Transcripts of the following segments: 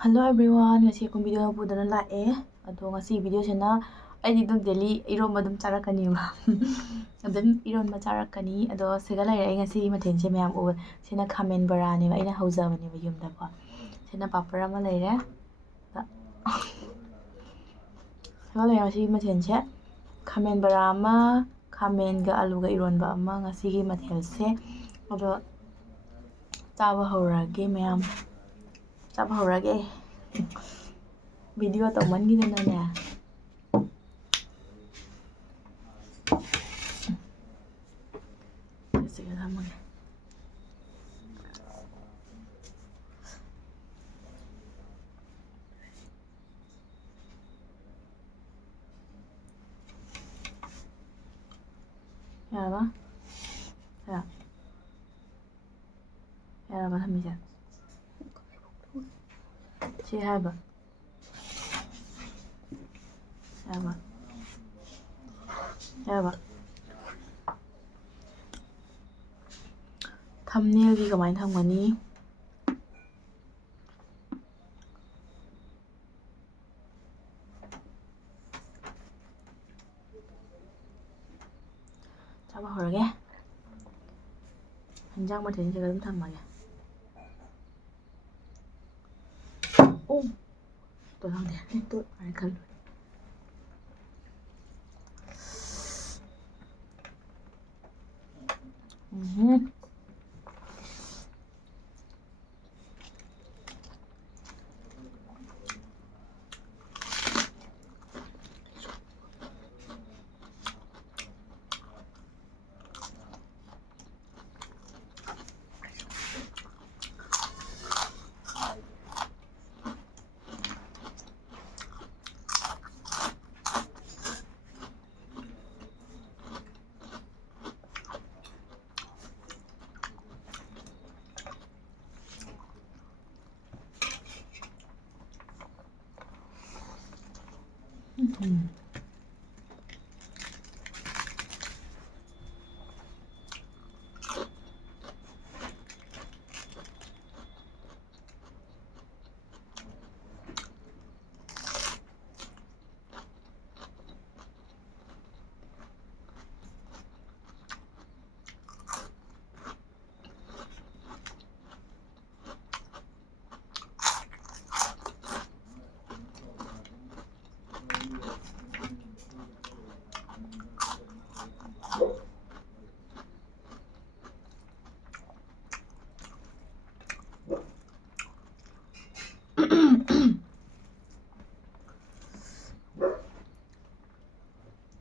Hello everyone, ngasi akong video pudana lae. Ado ngasi video sina aidi dum daily iron madum charakani ba. Adum iron ma charakani. Ado siga lai ai ngasi mathen se mayam o sina khamen bara ne ba ina hauja bani ba yum da ko. Sina papara ma lai re. Siga lai ngasi mathen se khamen bara ma khamen ga alu ga iron ba ma ngasi gi mathen se. Ado chaba haurage mayam. Chaba haurage. Video tau man gina na nè. Sige sama nè. Ya ba? Ya. Ya ba thami ja. Chị hai ba. Ya ba. Ya ba. Thumbnail gi kamai thamgani. Chaba haurage. Hanjang mathen se ga dum thamage. Oh. Tôi đang để tôi phải cần.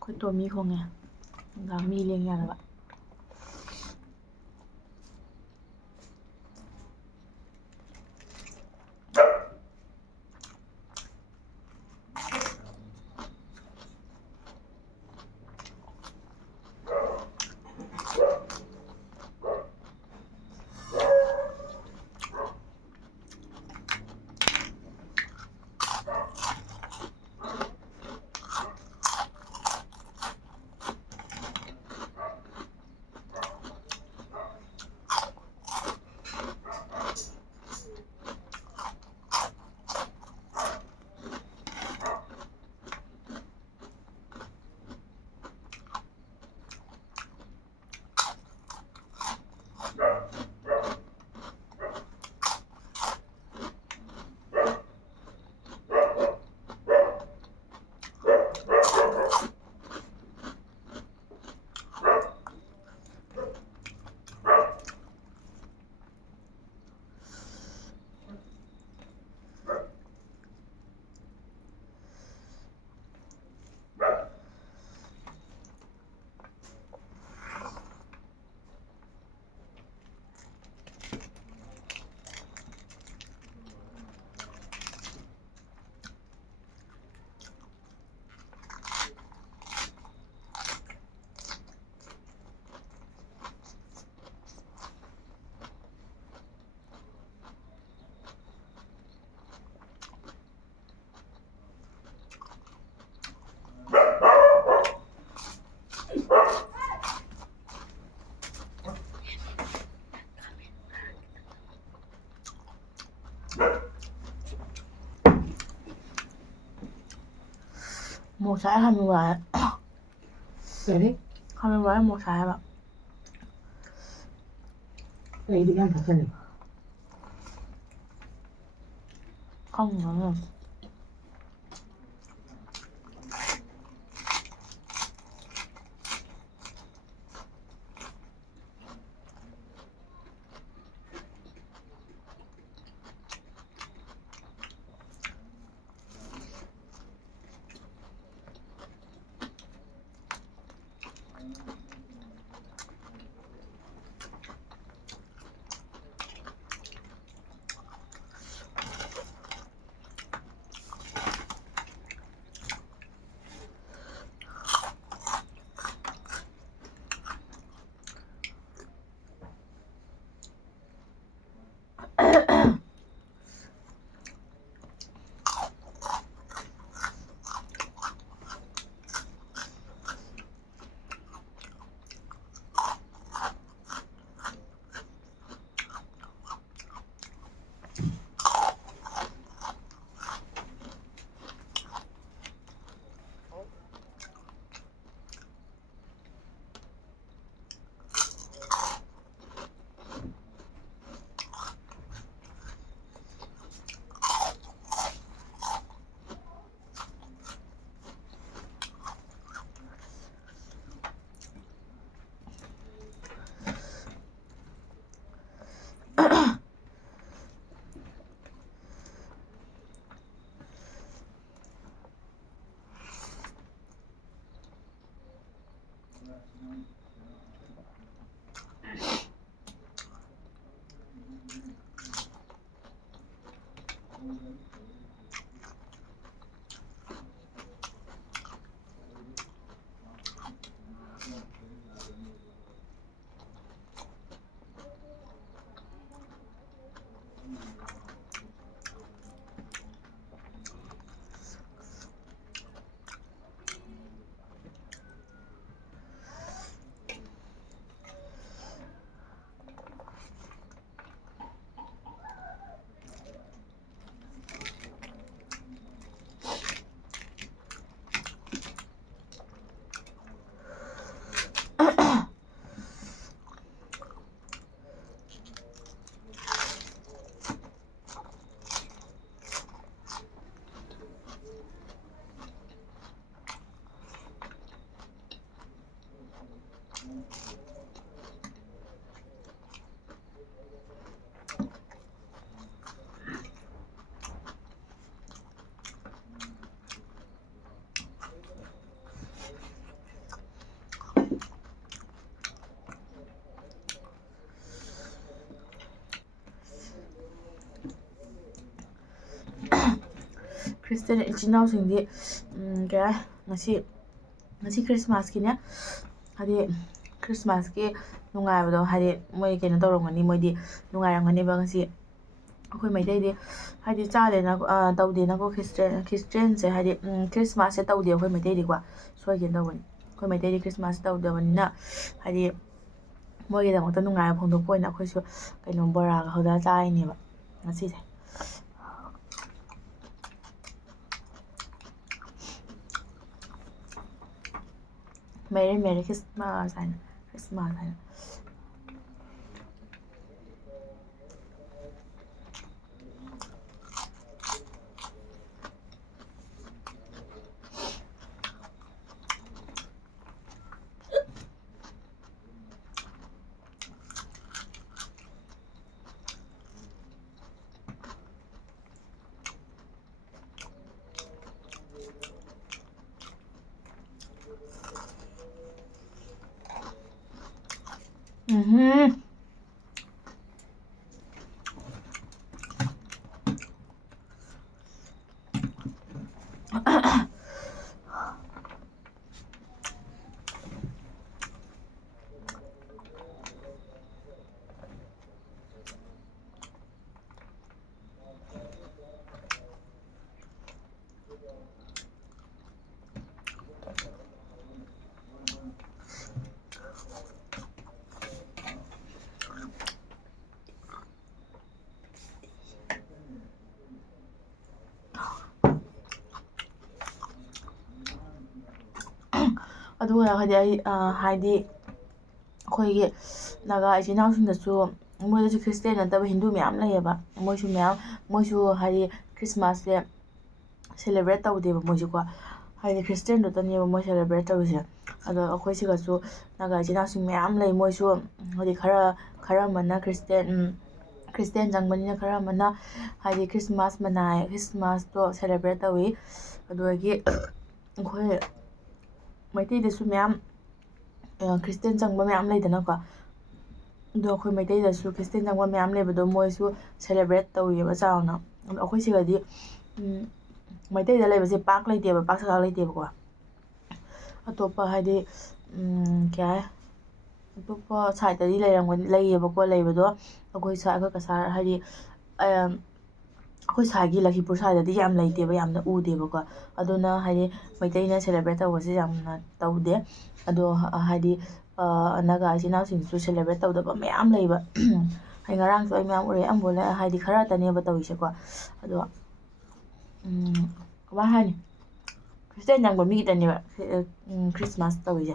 Khối tổ mi không nghe. Gà mi liền nha các bạn. ꯃꯣꯔꯣꯛ ꯁꯥꯏ ꯍꯟꯅꯨꯔꯦ ꯀꯔꯤ ꯍꯟꯅꯨꯔꯦ ꯃꯣꯔꯣꯛ ꯁꯥꯏ ꯍꯥꯏꯕ ꯑꯩꯗꯤ ꯌꯥꯝ ꯐꯠꯇꯅꯤ ꯈꯪꯗꯦꯅꯦ Christian ꯏꯆꯤꯟ ꯏꯅꯥꯎꯁꯤꯡꯗꯤ ꯀꯩ ꯍꯥꯏ ꯉꯁꯤ ꯈ꯭ꯔꯤꯁꯃꯥꯁꯀꯤꯅꯦ ꯍꯥꯏꯗꯤ ꯈ꯭ꯔꯤꯁꯃꯥꯁꯀꯤ ꯅꯨꯡꯉꯥꯏꯕꯗꯣ ꯍꯥꯏꯗꯤ ꯃꯣꯏ ꯀꯩꯅꯣ ꯇꯧꯔꯝꯒꯅꯤ ꯃꯣꯏꯗꯤ ꯅꯨꯡꯉꯥꯏꯔꯝꯒꯅꯦꯕ ꯉꯁꯤ ꯑꯩꯈꯣꯏ ꯃꯩꯇꯩꯗꯤ ꯍꯥꯏꯗꯤ ꯆꯥꯗꯦꯅ ꯇꯧꯗꯦꯅꯀꯣ ꯈ꯭ꯔꯤꯁꯇꯤꯌꯟꯁꯦ ꯍꯥꯏꯗꯤ ꯈ꯭ꯔꯤꯁꯃꯥꯁꯁꯦ ꯇꯧꯗꯦ ꯑꯩꯈꯣꯏ ꯃꯩꯇꯩꯗꯤꯀꯣ ꯁꯣꯏꯒꯦꯅ ꯇꯧꯕꯅꯤ ꯑꯩꯈꯣꯏ ꯃꯩꯇꯩꯗꯤ ꯈ꯭ꯔꯤꯁꯃꯥꯁ ꯇꯧꯗꯕꯅꯤꯅ ꯍꯥꯏꯗꯤ ꯃꯣꯏꯒꯤꯗꯃꯛꯇ ꯅꯨꯡꯉꯥꯏꯕ ꯐꯣꯡꯗꯣꯛꯄ ꯑꯣꯏꯅ ꯑꯩꯈꯣꯏꯁꯨ ꯀꯩꯅꯣ ꯕꯣꯔꯥꯒ ꯍꯧꯔ ꯆꯥꯔꯤꯅꯦꯕ ꯉꯁꯤꯁꯦ ꯃꯦꯔꯤ ꯃꯦꯔꯤ ꯈ꯭ꯔꯤꯁꯃꯥꯁ ꯍꯥꯏꯅ ꯈ꯭ꯔꯤꯁꯃꯥꯁ ꯍꯥꯏꯅ ꯑꯗꯨꯒ ꯍꯥꯏꯗꯤ ꯑꯩꯈꯣꯏꯒꯤ ꯅꯥꯒꯥ ꯏꯆꯤꯜ ꯏꯅꯥꯎꯁꯤꯡꯗꯁꯨ ꯃꯣꯏꯗꯁꯨ ꯈ꯭ꯔꯤꯁꯇꯦꯟ ꯅꯠꯇꯕ ꯍꯤꯟꯗꯨ ꯃꯌꯥꯝ ꯂꯩꯌꯦꯕ ꯃꯣꯏꯁꯨ ꯍꯥꯏꯗꯤ ꯈ꯭ꯔꯤꯁꯃꯥꯁꯁꯦ ꯁꯦꯂꯦꯕ꯭ꯔꯦꯠ ꯇꯧꯗꯦꯕ ꯃꯣꯏꯁꯨꯀꯣ ꯍꯥꯏꯗꯤ ꯈ꯭ꯔꯤꯁꯇꯦꯟꯗꯨꯇꯅꯦꯕ ꯃꯣꯏ ꯁꯦꯂꯦꯕ꯭ꯔꯦꯠ ꯇꯧꯔꯤꯁꯦ ꯑꯗꯣ ꯑꯩꯈꯣꯏ ꯁꯤꯒꯁꯨ ꯅꯥꯒꯥ ꯏꯆꯤꯜ ꯏꯅꯥꯎꯁꯤꯡ ꯃꯌꯥꯝ ꯂꯩ ꯃꯣꯏꯁꯨ ꯍꯥꯏꯗꯤ ꯈꯔ ꯑꯃꯅ ꯈ꯭ꯔꯤꯁꯇꯦꯟ ꯆꯪꯕꯅꯤꯅ ꯈꯔ ꯑꯃꯅ ꯍꯥꯏꯗꯤ ꯈ꯭ꯔꯤꯁꯃꯥꯁꯇꯣ ꯁꯦꯂꯦꯕ꯭ꯔꯦꯠ ꯇꯧꯋꯤ ꯑꯗꯨꯗꯒꯤ ꯑꯩꯈꯣꯏ ꯃꯩꯇꯩꯗꯁꯨ ꯃꯌꯥꯝ ꯈ꯭ꯔꯤꯁꯇꯦꯟ ꯆꯪꯕ ꯃꯌꯥꯝ ꯂꯩꯗꯅꯀꯣ ꯑꯗꯣ ꯑꯩꯈꯣꯏ ꯃꯩꯇꯩꯗꯁꯨ ꯈ꯭ꯔꯤꯁꯇꯦꯟ ꯆꯪꯕ ꯃꯌꯥꯝ ꯂꯩꯕꯗꯣ ꯃꯣꯏꯁꯨ ꯁꯦꯂꯦꯕ꯭ꯔꯦꯠ ꯇꯧꯋꯦꯕ ꯆꯥꯎꯅ ꯑꯗꯣ ꯑꯩꯈꯣꯏ ꯁꯤꯒꯗꯤ ꯃꯩꯇꯩꯗ ꯂꯩꯕꯁꯦ ꯄꯥꯛ ꯁꯛ ꯂꯩꯇꯦꯕꯀꯣ ꯑꯇꯣꯞꯄ ꯍꯥꯏꯗꯤ ꯑꯇꯣꯞꯄ ꯁꯥꯏꯠꯇꯗꯤ ꯂꯩꯌꯦꯕꯀꯣ ꯂꯩꯕꯗꯣ ꯑꯩꯈꯣꯏ ꯀꯁꯥꯔ ꯍꯥꯏꯗꯤ ꯑꯩꯈꯣꯏ ꯁꯥꯏꯒꯤ ꯂꯛꯈꯤꯄꯨꯔ ꯁꯥꯏꯗꯗꯤ ꯌꯥꯝ ꯂꯩꯇꯦꯕ ꯌꯥꯝꯅ ꯎꯗꯦꯕꯀꯣ ꯑꯗꯨꯅ ꯍꯥꯏꯗꯤ ꯃꯩꯇꯩꯅ ꯁꯦꯂꯦꯕ꯭ꯔꯦꯠ ꯇꯧꯕꯁꯦ ꯌꯥꯝꯅ ꯇꯧꯗꯦ ꯑꯗꯣ ꯍꯥꯏꯗꯤ ꯅꯥꯒꯥ ꯏꯆꯤꯜ ꯏꯅꯥꯎꯁꯤꯡꯁꯨ ꯁꯦꯂꯦꯕ꯭ꯔꯦꯠ ꯇꯧꯗꯕ ꯃꯌꯥꯝ ꯂꯩꯕ ꯑꯩ ꯉꯔꯥꯡꯁꯨ ꯑꯩ ꯃꯌꯥꯝ ꯎꯔꯦ ꯑꯝꯕꯣꯂꯦ ꯍꯥꯏꯗꯤ ꯈꯔꯇꯅꯦꯕ ꯇꯧꯔꯤꯁꯦꯀꯣ ꯑꯗꯣ ꯀꯃꯥꯏ ꯍꯥꯏꯅꯤ ꯈ꯭ꯔꯤꯁꯇꯦꯟ ꯆꯪꯕ ꯃꯤꯒꯤꯇꯅꯦꯕ ꯈ꯭ꯔꯤꯁꯃꯥꯁ ꯇꯧꯔꯤꯁꯦ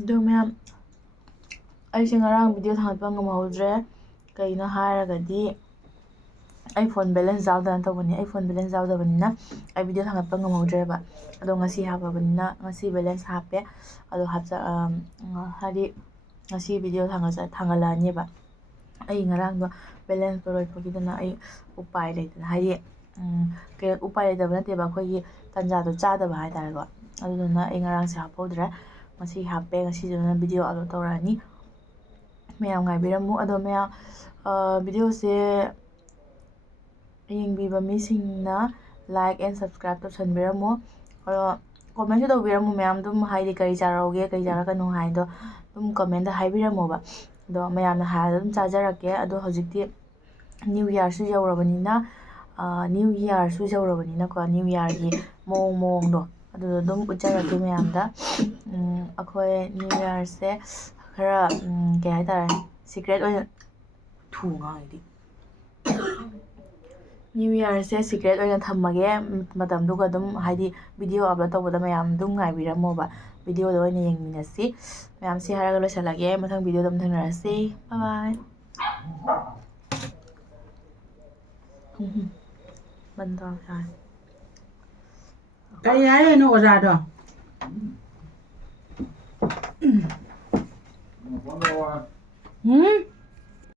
ꯑꯗꯨ ꯃꯌꯥꯝ ꯑꯩꯁꯦ ꯉꯔꯥꯡ ꯚꯤꯗꯤꯑꯣ ꯊꯥꯒꯠꯄ ꯉꯝꯍꯧꯗ꯭ꯔꯦ ꯀꯩꯅꯣ ꯍꯥꯏꯔꯒꯗꯤ ꯑꯩ ꯐꯣꯟ ꯕꯦꯂꯦꯟꯁ ꯌꯥꯎꯗꯅ ꯇꯧꯕꯅꯤ ꯑꯩ ꯐꯣꯟ ꯕꯦꯂꯦꯟꯁ ꯌꯥꯎꯗꯕꯅꯤꯅ ꯑꯩ ꯚꯤꯗꯤꯑꯣ ꯊꯥꯒꯠꯄ ꯉꯝꯍꯧꯗ꯭ꯔꯦꯕ ꯑꯗꯣ ꯉꯁꯤ ꯍꯥꯞꯄꯕꯅꯤꯅ ꯉꯁꯤ ꯕꯦꯂꯦꯟꯁ ꯍꯥꯞꯄꯦ ꯑꯗꯣ ꯍꯥꯏꯗꯤ ꯉꯁꯤ ꯚꯤꯗꯤꯑꯣ ꯊꯥꯡꯒꯠꯂꯛꯑꯅꯦꯕ ꯑꯩ ꯉꯔꯥꯡꯗꯣ ꯕꯦꯂꯦꯟꯁꯇꯣ ꯂꯣꯏꯊꯣꯛꯈꯤꯗꯅ ꯑꯩ ꯎꯄꯥꯏ ꯂꯩꯇꯅ ꯍꯥꯏꯗꯤ ꯎꯄꯥꯏ ꯂꯩꯇꯕ ꯅꯠꯇꯦꯕ ꯑꯩꯈꯣꯏꯒꯤ ꯇꯟꯖꯥꯗꯣ ꯆꯥꯗꯕ ꯍꯥꯏꯇꯥꯔꯦꯀꯣ ꯑꯗꯨꯗꯨꯅ ꯑꯩ ꯉꯔꯥꯡꯁꯦ ꯍꯥꯞꯄꯧꯗ꯭ꯔꯦ ꯉꯁꯤ ꯍꯥꯞꯄꯦ ꯉꯁꯤꯗꯨꯅ ꯚꯤꯗꯤꯑꯣ ꯑꯞꯂꯣꯗ ꯇꯧꯔꯛꯑꯅꯤ ꯃꯌꯥꯝ ꯉꯥꯏꯕꯤꯔꯝꯃꯨ ꯑꯗꯣ ꯃꯌꯥꯝ ꯚꯤꯗꯤꯑꯣꯁꯦ ꯌꯦꯡꯕꯤꯕ ꯃꯤꯁꯤꯡꯅ ꯂꯥꯏꯛ ꯑꯦꯟ ꯁꯕꯁꯀ꯭ꯔꯥꯏꯞ ꯇꯧꯁꯟꯕꯤꯔꯝꯃꯨ ꯑꯗꯣ ꯀꯣꯃꯦꯟꯁꯨ ꯇꯧꯕꯤꯔꯝꯃꯨ ꯃꯌꯥꯝ ꯑꯗꯨꯝ ꯍꯥꯏꯗꯤ ꯀꯔꯤ ꯆꯥꯔꯛꯎꯒꯦ ꯀꯔꯤ ꯆꯥꯔꯛꯀꯅꯣ ꯍꯥꯏꯗꯣ ꯑꯗꯨꯝ ꯀꯃꯦꯟꯗ ꯍꯥꯏꯕꯤꯔꯝꯃꯣꯕ ꯑꯗꯣ ꯃꯌꯥꯝꯅ ꯍꯥꯏꯔꯒ ꯑꯗꯨꯝ ꯆꯥꯖꯔꯛꯀꯦ ꯑꯗꯣ ꯍꯧꯖꯤꯛꯇꯤ ꯅ꯭ꯌꯨ ꯏꯌꯥꯔꯁꯨ ꯌꯧꯔꯕꯅꯤꯅꯀꯣ ꯅ꯭ꯌꯨ ꯏꯌꯥꯔꯒꯤ ꯃꯑꯣꯡꯗꯣ ꯑꯗꯨꯗꯣ ꯑꯗꯨꯝ ꯎꯠꯆꯔꯛꯀꯦ ꯃꯌꯥꯝꯗ ꯑꯩꯈꯣꯏ ꯅ꯭ꯌꯨ ꯏꯌꯥꯔꯁꯦ ꯈꯔ ꯀꯩ ꯍꯥꯏꯇꯥꯔꯦ ꯁꯤꯀ꯭ꯔꯦꯠ ꯑꯣꯏꯅ ꯅ꯭ꯌꯨ ꯏꯌꯥꯔꯁꯦ ꯁꯤꯀ꯭ꯔꯦꯠ ꯑꯣꯏꯅ ꯊꯝꯃꯒꯦ ꯃꯇꯝꯗꯨꯒ ꯑꯗꯨꯝ ꯍꯥꯏꯗꯤ ꯚꯤꯗꯤꯑꯣ ꯑꯞꯂꯣꯗ ꯇꯧꯕꯗ ꯃꯌꯥꯝ ꯑꯗꯨꯝ ꯉꯥꯏꯕꯤꯔꯝꯃꯣꯕ ꯚꯤꯗꯤꯑꯣꯗ ꯑꯣꯏꯅ ꯌꯦꯡꯃꯤꯟꯅꯁꯤ ꯃꯌꯥꯝ ꯁꯤ ꯍꯥꯏꯔꯒ ꯂꯣꯏꯁꯤꯜꯂꯒꯦ ꯃꯊꯪ ꯚꯤꯗꯤꯑꯣꯗ ꯑꯃꯨꯛ ꯊꯦꯡꯅꯔꯁꯤ ꯕꯥꯏ ꯕꯟ ꯇꯧꯔꯁꯦ ꯌꯥꯔꯦ ꯀꯔꯤ ꯍꯥꯏꯔꯤꯅꯣ ꯑꯣꯖꯥꯗꯣ ꯎꯝ